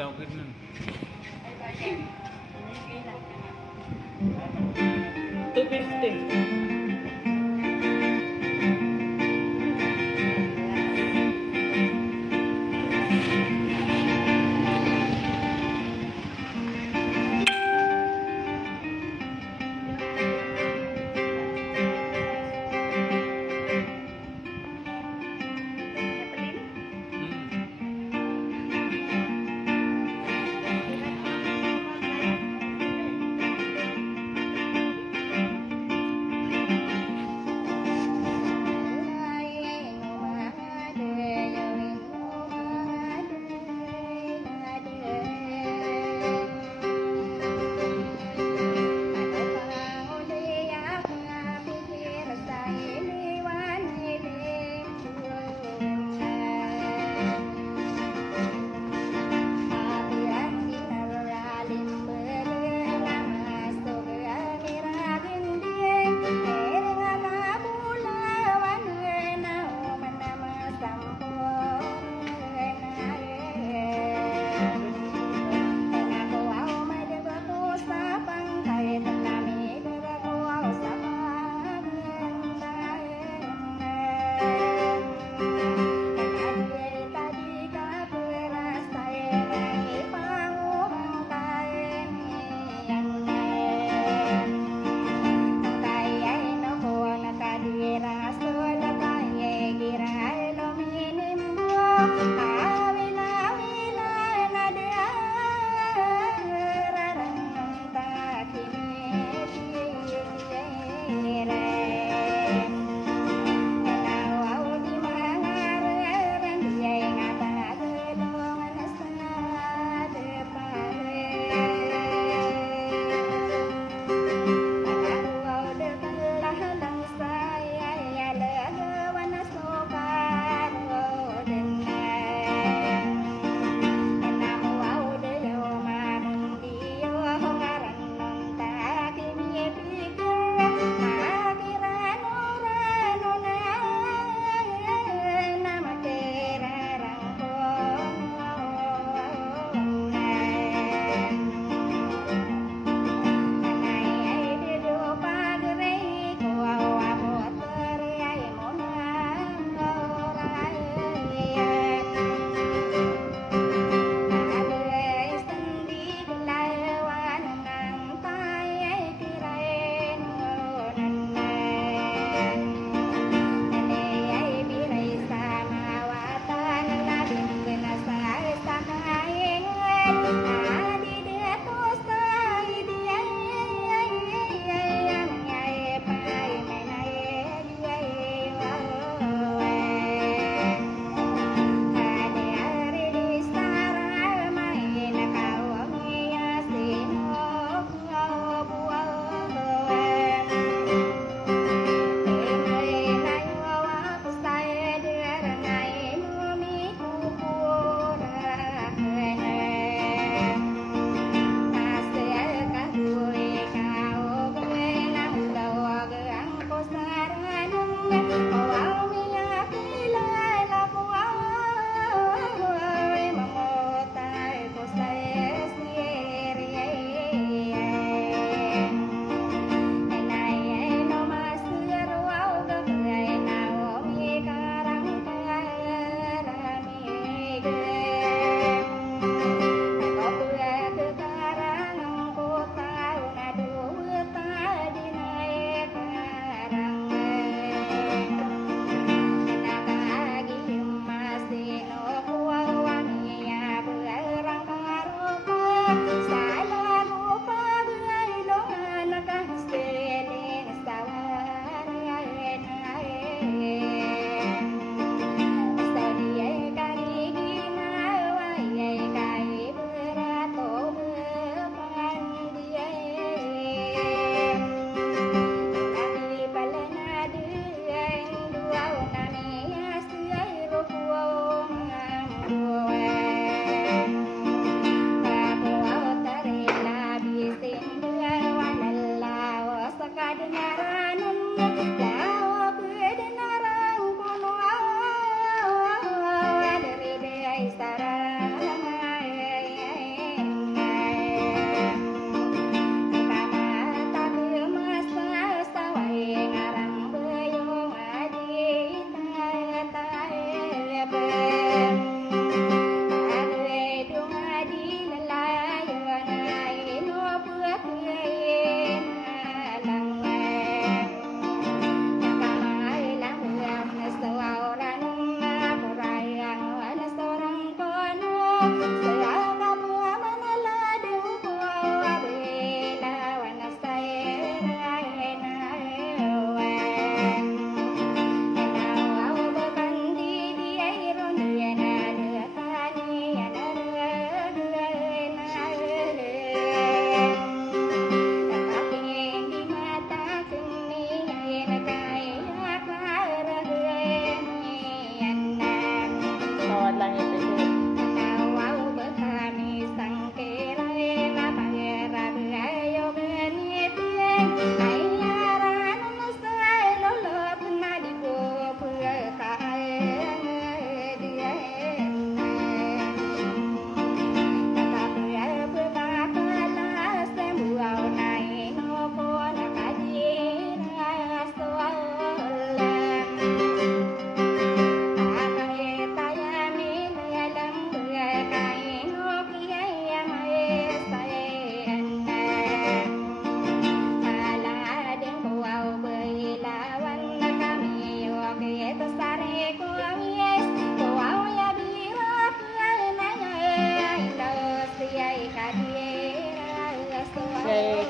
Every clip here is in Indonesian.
Ikaw ka nun. 250.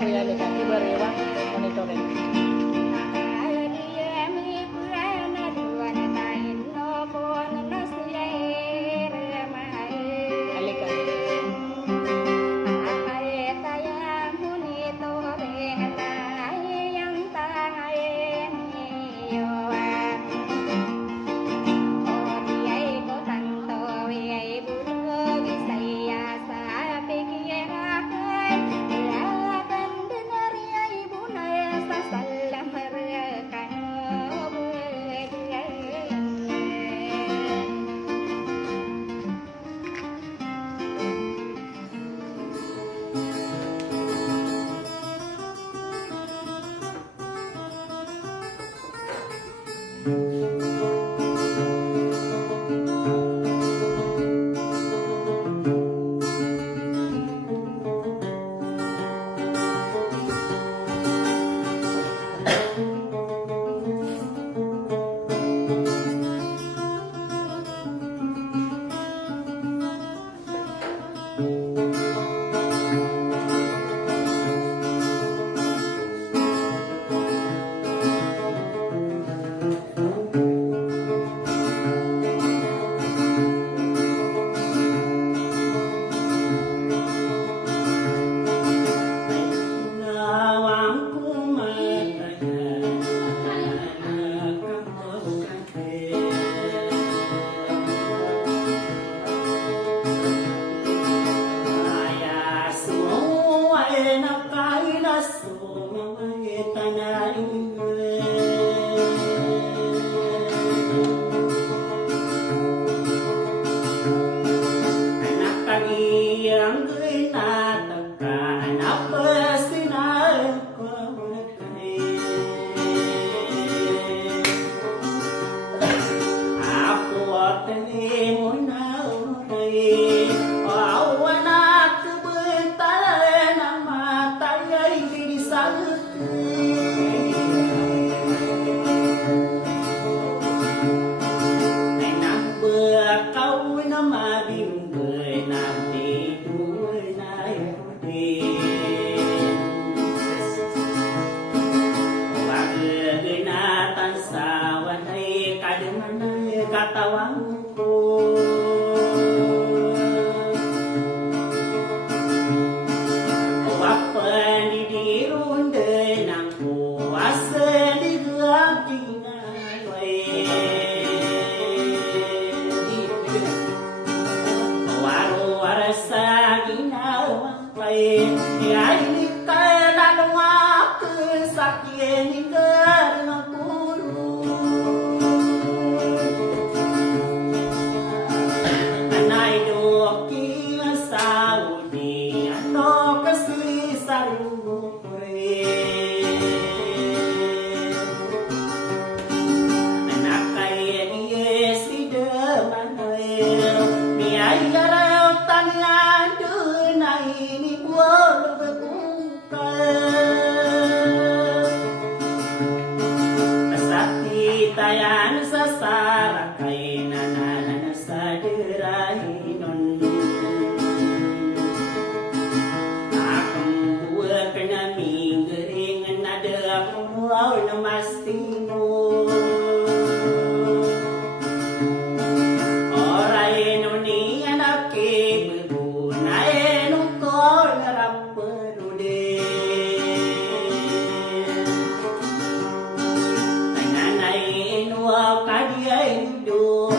Kuya Lika, coba rewang monitoring. Ai garau tangan du nai ni buat beku ke berguna nukol raperude nanai nuau kadiai do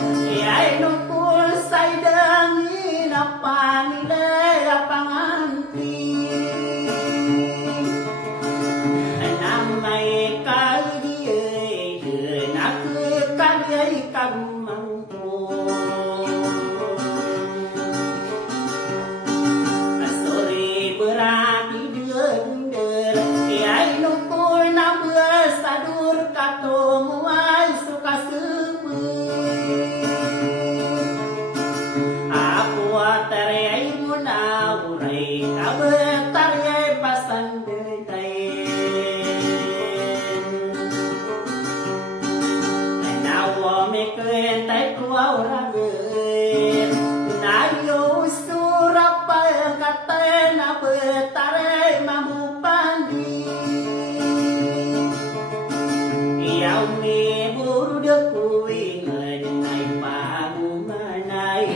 ai nukul saidang inapan ile apanganti namai kadiai nak kadiai kamangku asore berani dender ai nukul nambah sadur katong ai suka sepe aku tarai munaurai kabe tarai pasan detai nawa me kren tai kuau rager nayo surapa kata na tarai mamu pandi yang me buru de kui ngai pamu manai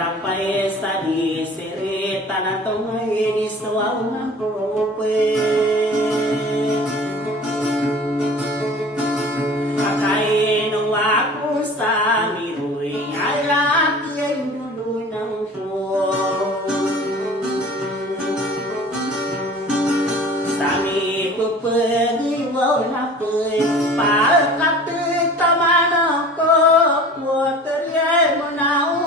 rapai sadi sere tanah tongai di suau kope akai no aku sami rui ayat yang dulu nang po sami kupedi wau lapoi pa kate tamana ko waterie monau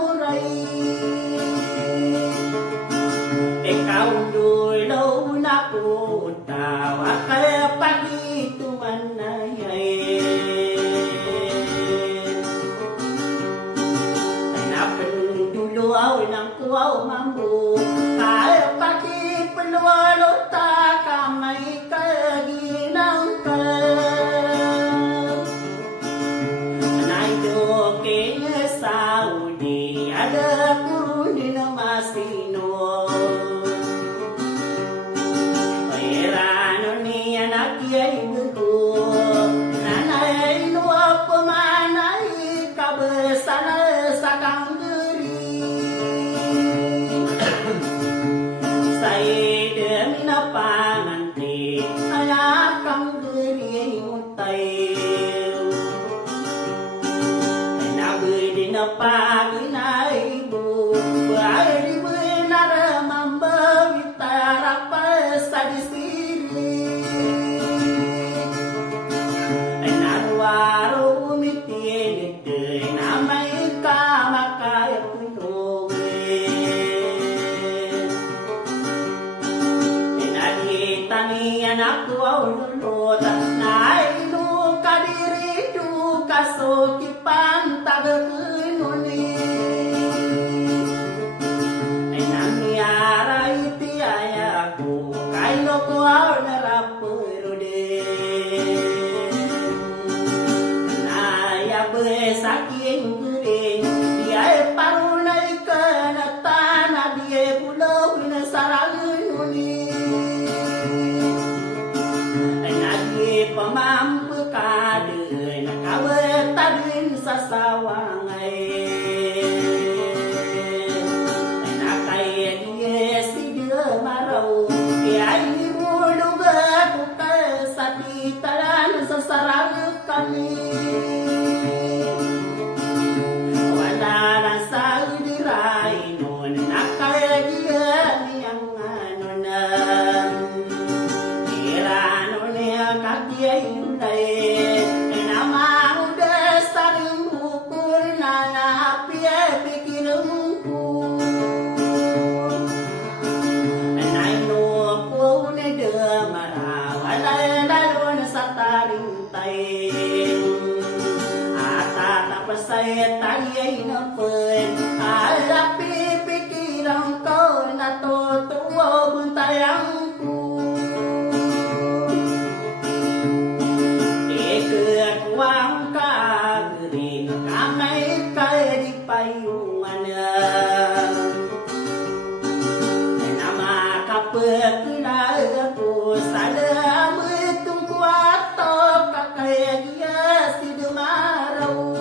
kau dulu naku tahu kaya pagi tu mana kenapa dulu awal nangku awal mampu kaya pagi peluang tak kamai kaya ginang naik ke Saudi ada kurun di Masino kiai beku nanai nuap pemanai kabesana sakang geri saya demina panganti ayakang geri utai nabi dina pagi nai bu bari benar mamba vitara pasadi waru mitiene de namai kama kaya punowe enadi tani anakku aulota nai nu kadiri du kasoki pantag kununi enami arai tiayaku kailo ko aularapurude saking gering dia parunai kana tanah dia pulau ina sarangin uni nadi pamampu kade na kawe tadin sasawangai na kaya dia sidia marau dia ini muluga buka sati taran sasarang kami saya tayai ngapen alapi pikiran kau na to tuwa buntayangku ikat wang kagering kamay kay di payungan nama kapet na aku salam tung kuat to kakaya dia si dumarau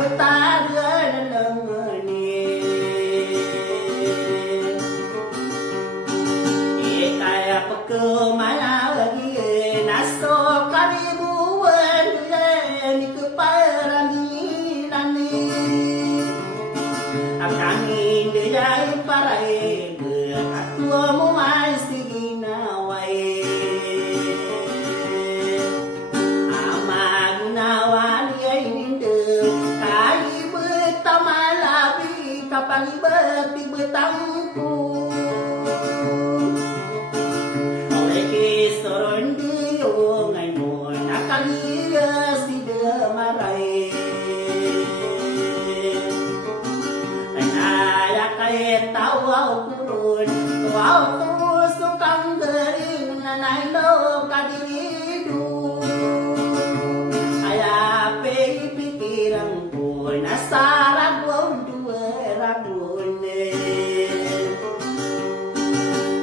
betah dalam ni kaya peke mana lagi naso karibuan ni keparami nani akani dejai parai atua mo ay siginaway amagunawan ay ninde kali betamalabi kapag ibati betamku oleh kisoron diyo ngayon nakaliya si damaray kaya tawaw kurun tawaw tusok ang garing nanay lo kadirido kaya pipikiran ko nasa ragwaw duweragun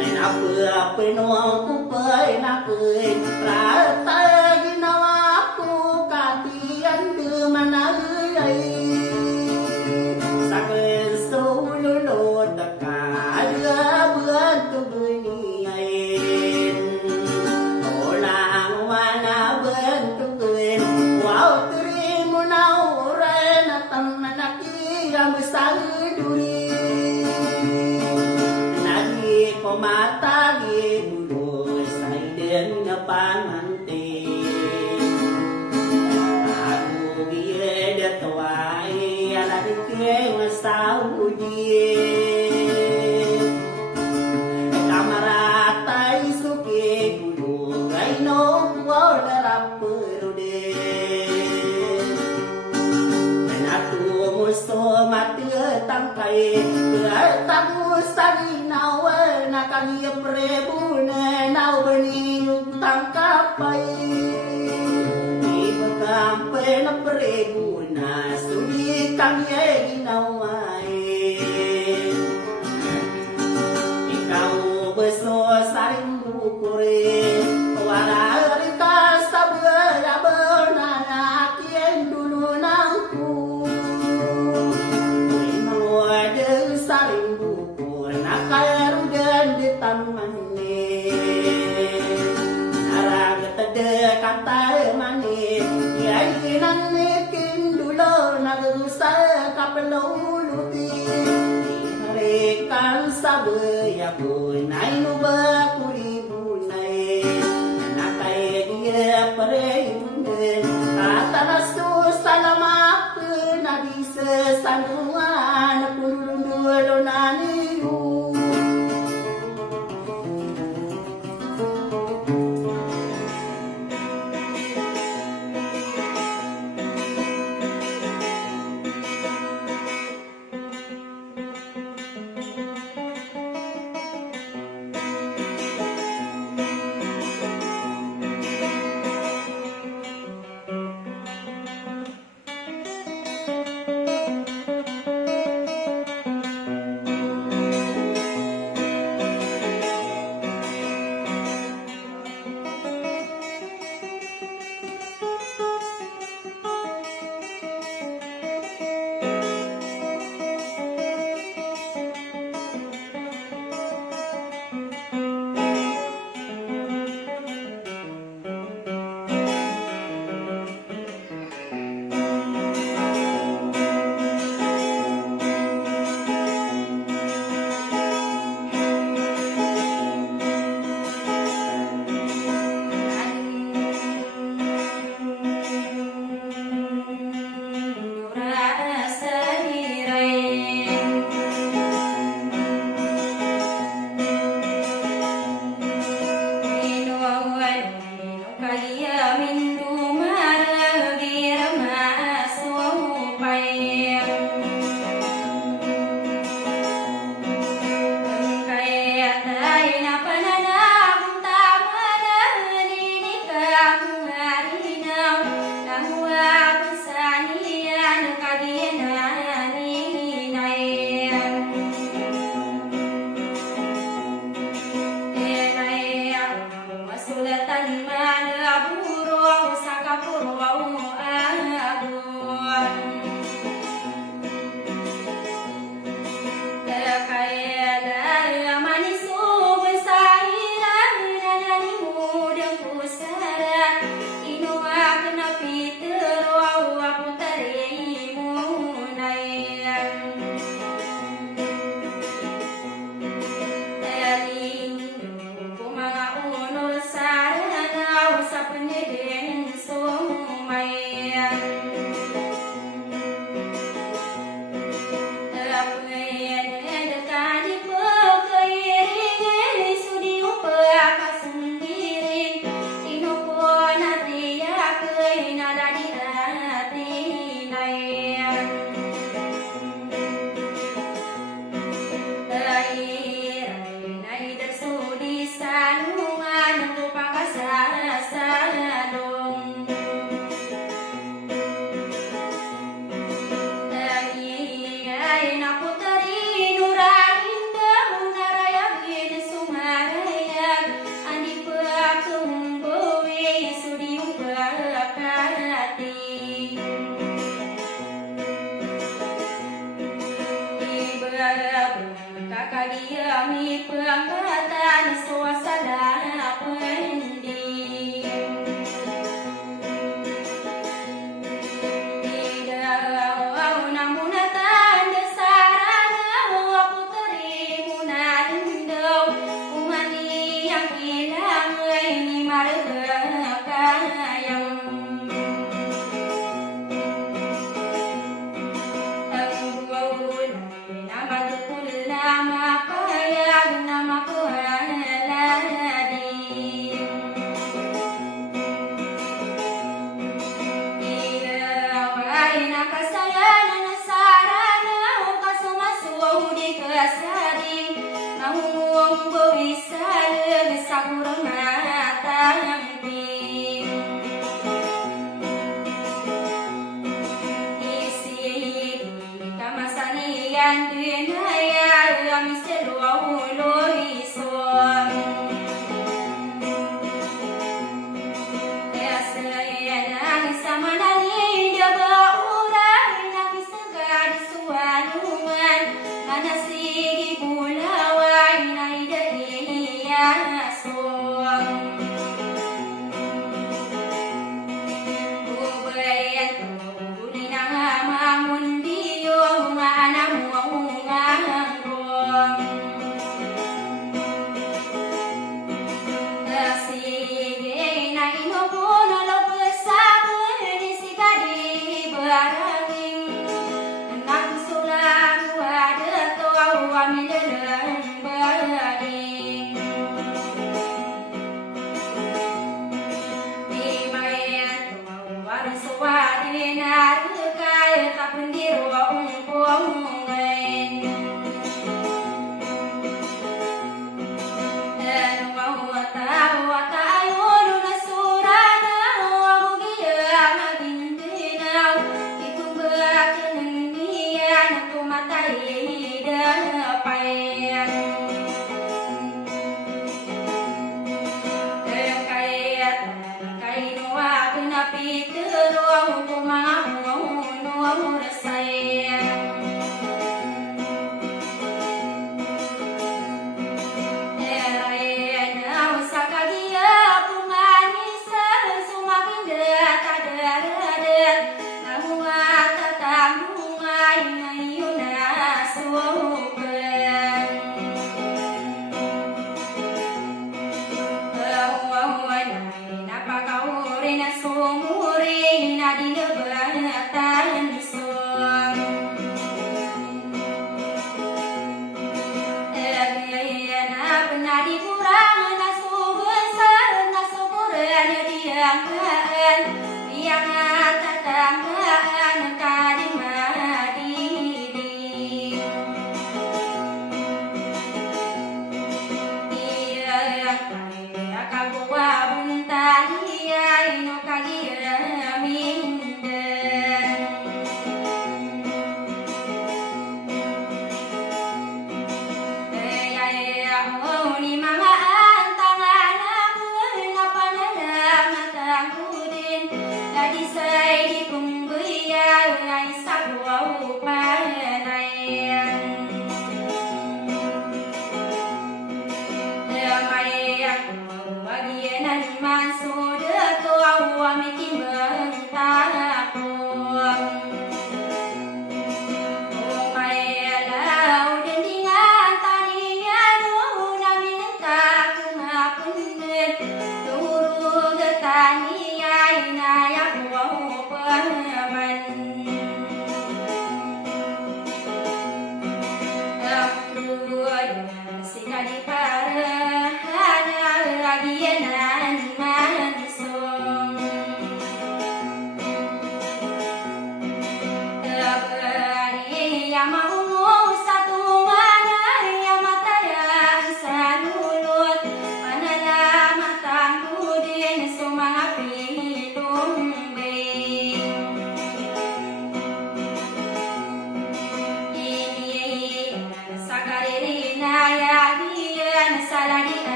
ay napapinuang ko pa'y nakuin rata ginawa ko katiyan dumanagay matagi dulu saiden ngapanganti aku bieda tuai ala dike masaudi kamarata isuke dulu gaino wala rapurude aku musto mati tangkai tamu sarinawa nakaliya prebu na naubaninog tangkapay ibagkampe na prebu na suli kanya ginaway ikaw beso saring bukure wala rita sa balabaw na nakien dulu nangku inuwade saring bukure nakayaro di taman ni naragat de kata mani yai nanikin dulo nagusa kapeluluti rekan sabaya punai nuba kuribunai nakai dia pereyunde kata nasu salamak nadi sesanuan pulundulo naniu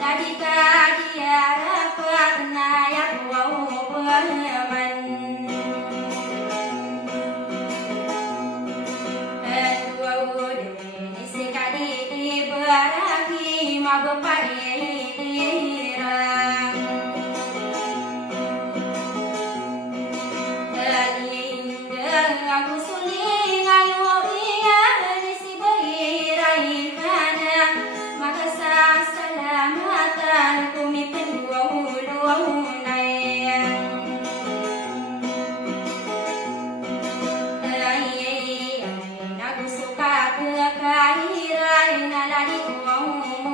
Tadi Aku suling ayo iya si bairahana maka salamatan kumi pendua hulunai aku suka kekahiran nalari hulunai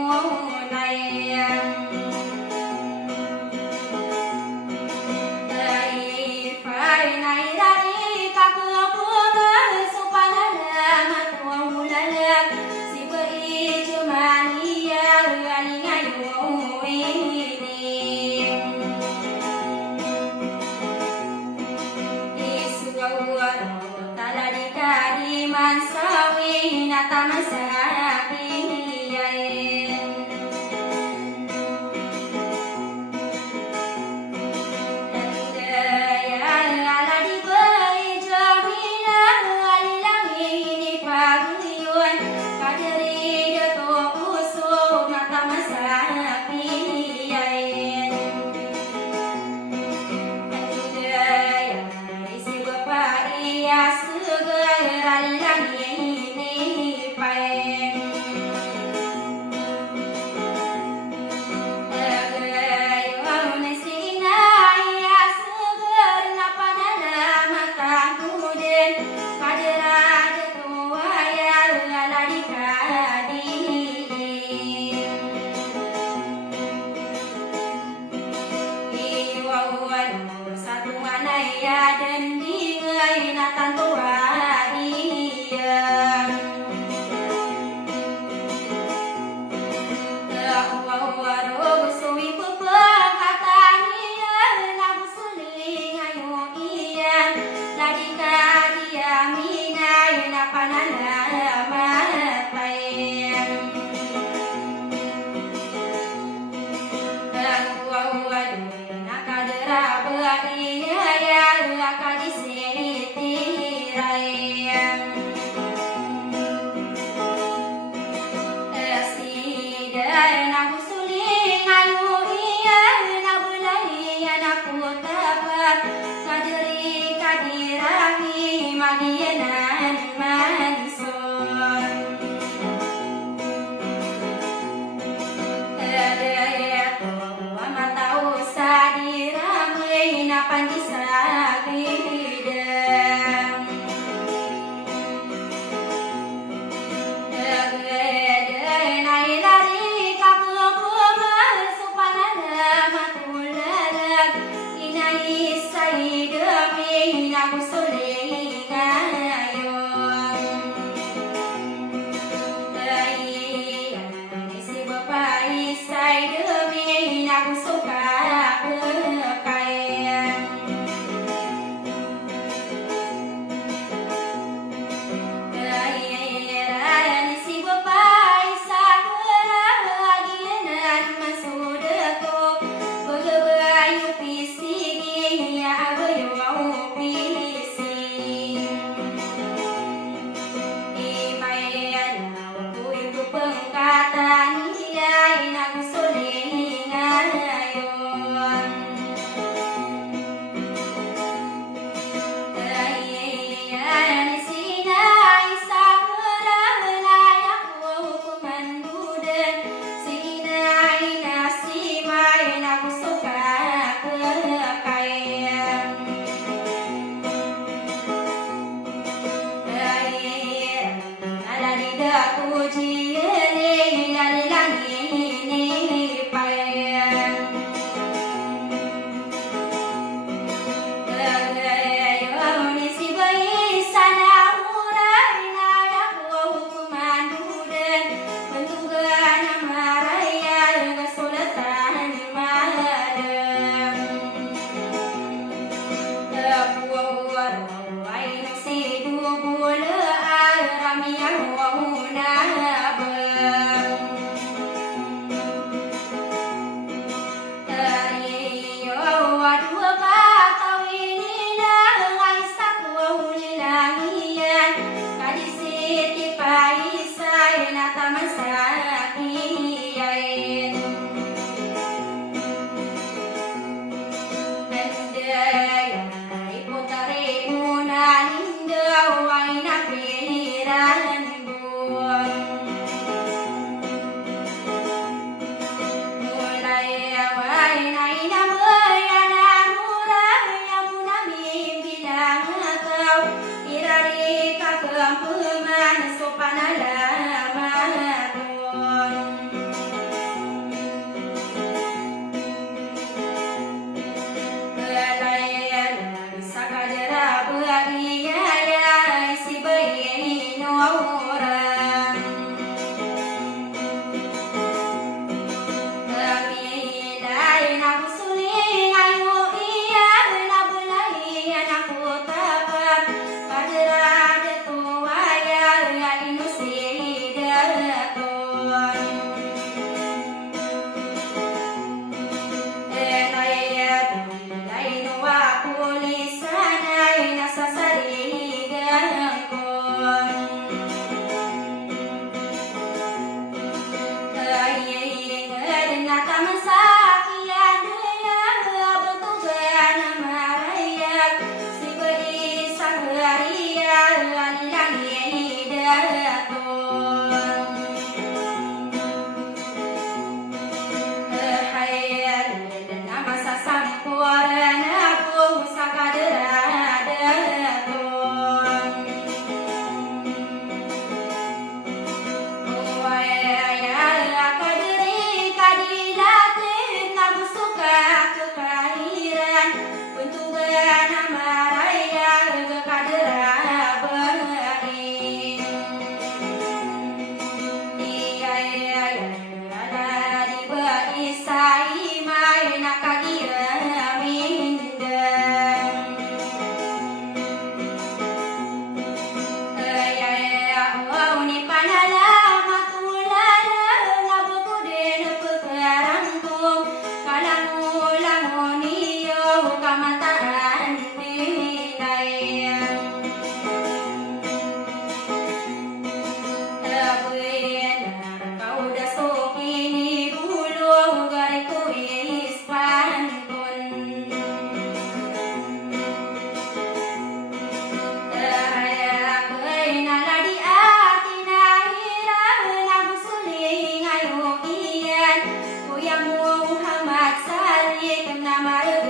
Muhammad Salih kena marah